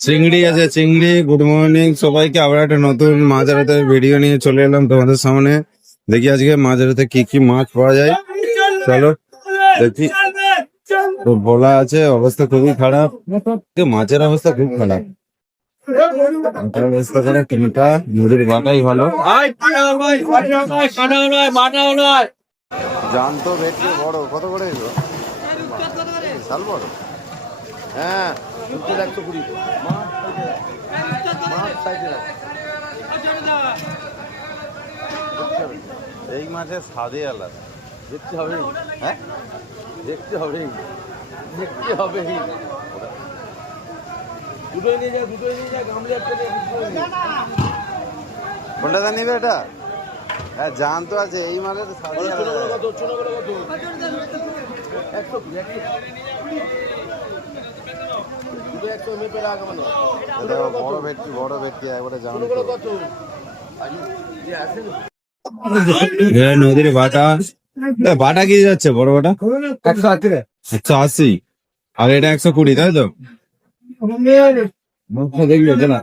চিংড়ি আছে, চিংড়ি। গুড মর্নিং সবাইকে, আবার একটা নতুন মাঝরাতের ভিডিও নিয়ে চলে এলাম তোমাদের সামনে। দেখি আজকে মাঝরাতে কি কি মাছ পাওয়া যায়, চলো দেখি। তো ভোলা আছে, অবস্থা খুবই খারাপ, মাছের অবস্থা খুব খারাপ। অবস্থা করে কিনটা নদীর বাটাই ভালো। জানতো ভেটকি বড়, কত করে এলো? বিশাল বড়। হ্যাঁ, 120 এই মাছের স্বাদে আলাদা। দেখতে হবে, হ্যাঁ দেখতে হবে, দেখতে হবে। দুটোই নিয়ে যা, দুটোই নিয়ে যা, গামলে একটা কোনটা নিবে এটা? হ্যাঁ, জান তো আছে, এই মাছের স্বাদে আলাদা। বড় ভেটকি, বড় ভেটকি একবারে জান। নদীর বাটা, বাটা কি যাচ্ছে? বড় বাটা 180, আর এটা 120, তাই তো? দেখবে না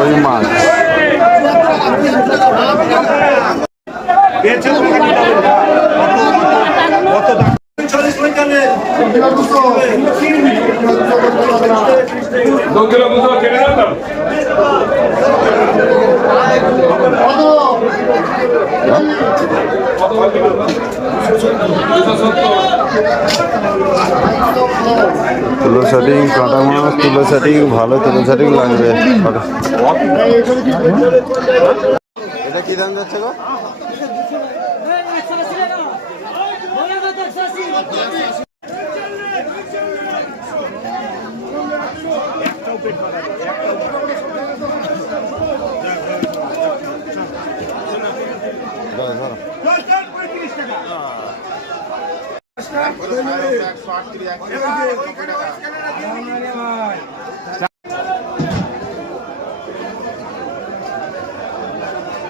ওই মাছ। তুলো শাটিং, কাঁটা মাছ, তুলো শাটিং ভালো, তুলো শাটিং লাগবে। এটা কি দাম যাচ্ছে গো?